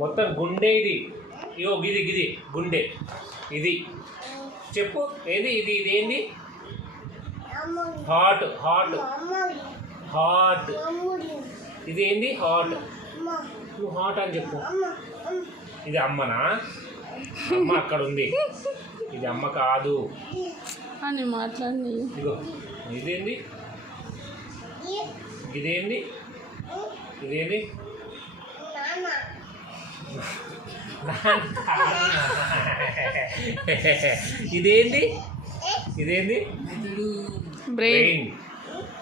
మొత్తం గుండె ఇది. ఇగో గిది గిది గుండె ఇది. చెప్పు ఏది ఇది? ఇదేంది? హార్ట్. Heart heart. ఇది ఏంది? హార్ట్. నువ్వు హార్ట్ అని చెప్పు. ఇది అమ్మనా? అమ్మ అక్కడ ఉంది. ఇది అమ్మ కాదు అని మాట్లాడి. ఇగో ఇదేంది? ఇదేంది? ఇదేంది? ఇదేంది? ఇదేంది? బ్రెయిన్.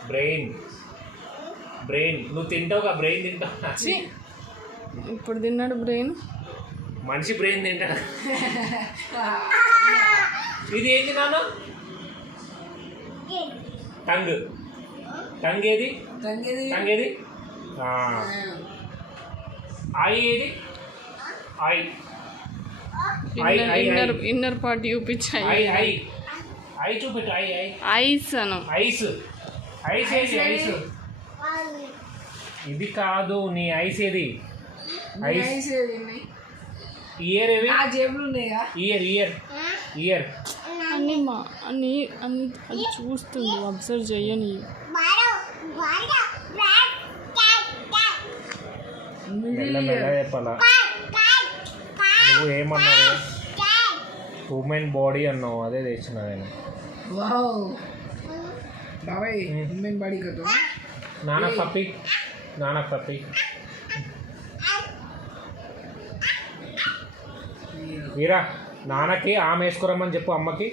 Brain brain. నువ్వు తింటావుగా బ్రెయిన్ తింటావు. ఇప్పుడు తిన్నాడు బ్రెయిన్. మనిషి బ్రెయిన్ తింటాడు. ఇది ఏంది నాన్న? టంగ్. టంగ్ ఏది? టంగ్ ఏది? ఐ ఏది? ఐ. ఇన్నర్ పార్ట్ చూపించాయి. ఐ ఐ ఐ చూపెట్టు. I I ice Anu. Ice. Ice ఏది? ఐస్ ఇది కాదు. నీ ఐస్ ఏది? ఐస్. ఇయర్ ఏది? Year year year. అన్ని అది చూస్తుంది. అబ్జర్వ్ చేయని. మెల్లమెల్ల చెప్పాలా? నువ్వు ఏమన్నావు? హ్యూమన్ బాడీ అన్నావు. అదే తెచ్చిన నేను. నాన్న పప్పి. నాన్న పప్పి. వీరా నాన్నకి ఆమె వేసుకురమ్మని చెప్పు. అమ్మకి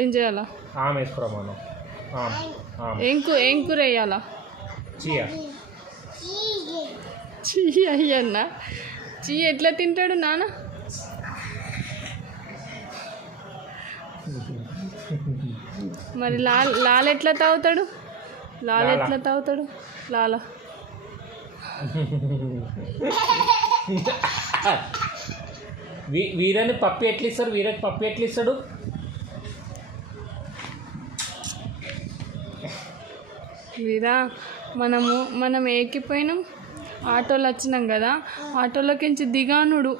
ఏం చేయాలా? ఆమె వేసుకురమ్మను. ఏం కూర వేయాలా? చీయ. చీ అయ్యన్నా. చీ ఎట్లా తింటాడు నాన్న? మరి లాల ఎట్లా తాగుతాడు? లాల ఎట్లా తాగుతాడు? లాల వీరని పప్పి ఎట్లా ఇస్తారు? వీరకి పప్పి ఎట్లా ఇస్తాడు? వీరా మనం ఎక్కిపోయినాం. ఆటోలో వచ్చినాం కదా, ఆటోలోకించి దిగానుడు.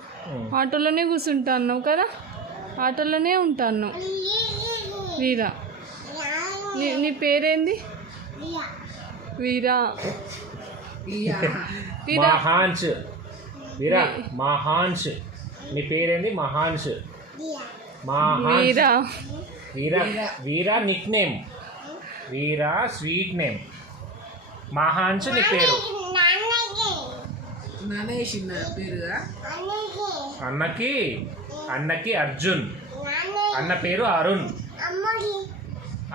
ఆటోలోనే కూర్చుంటాను కదా, ఆటోలోనే ఉంటాను. వీరా నీ పేరేంది? వీరా. మహాన్స్. వీరా మహాన్స్. నీ పేరేంది? మహాన్స్. వీరా. వీరా. వీరా నిక్ నేమ్. వీరా స్వీట్ నేమ్. మహాన్స్ నీ పేరు. అన్నకి అర్జున్. అన్న పేరు అరుణ్.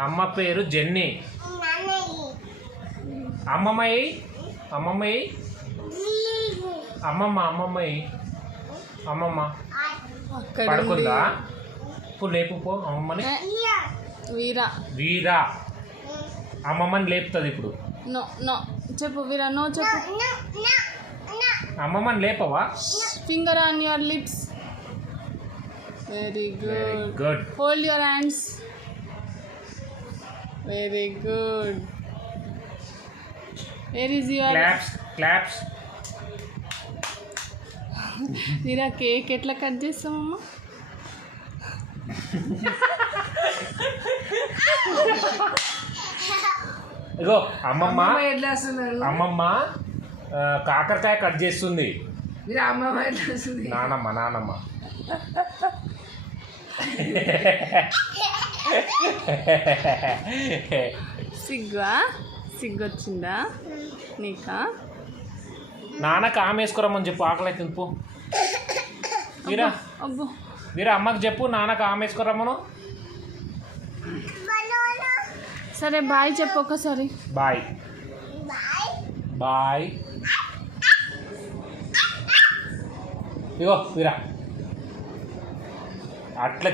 అమ్మ పేరు జెన్నీ. అమ్మమ్మయ్యి. అమ్మమ్మయ్యి. అమ్మమ్మయ్యి. అమ్మమ్మ పడుకుందా? ఇప్పుడు లేపు పో అమ్మమ్మని. వీరా. వీరా అమ్మమ్మని లేపుతుంది ఇప్పుడు. నో నో చెప్పు వీరా. నో చెప్పు. అమ్మమ్మని లేపవా? Finger on your lips. Very good. Good. Hold your hands. Very good. Where is your claps. Veera cake ఎట్లా కట్ చేస్తామమ్మా? ఇగో అమ్మమ్మ కాకరకాయ కట్ చేస్తుంది. నానమ్మ. సిగ్గొచ్చిందా నీకా? నాన్నకి ఆమె వేసుకురమ్మని చెప్పు. ఆకలి తింపు. వీరా అబ్బో. వీరా అమ్మకి చెప్పు నాన్నకి ఆమె వేసుకురమ్మను. సరే బాయ్ చెప్పు ఒకసారి. బాయ్. బాయ్. ఇగో వీరా అట్లా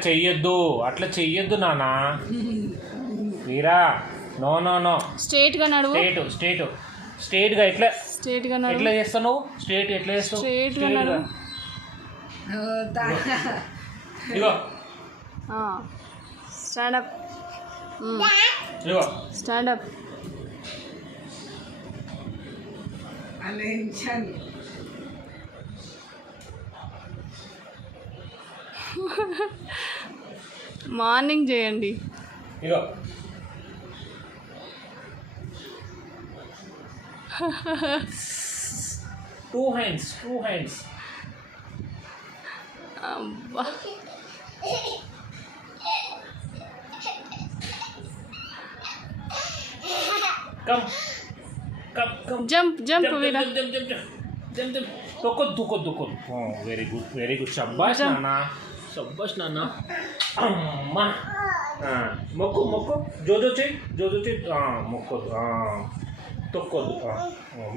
చెయ్యొద్దు నాన్న. వీరా నో నో నో. స్ట్రైట్గా నడువు. స్ట్రైట్గా ఎట్లా నడువు. ఎట్లా చేస్తావు నువ్వు? ఎట్లా చేస్తావు? స్ట్రైట్గా నడువు. ఇగో స్టాండ్ అప్. ఇగో స్టాండ్ అప్. మార్నింగ్ చేయండి. ఇగో టూ హ్యాండ్స్ అబ్బా కమ్ జంప్ వీరా. తొక్కొద్దు వెరీ గుడ్ శబ్బాష్ Jump. నాన్న అమ్మా మొక్కు జోజో చెయ్యి మొక్కొద్దు తొక్కొద్దు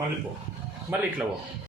మళ్ళీ ఇట్లా పో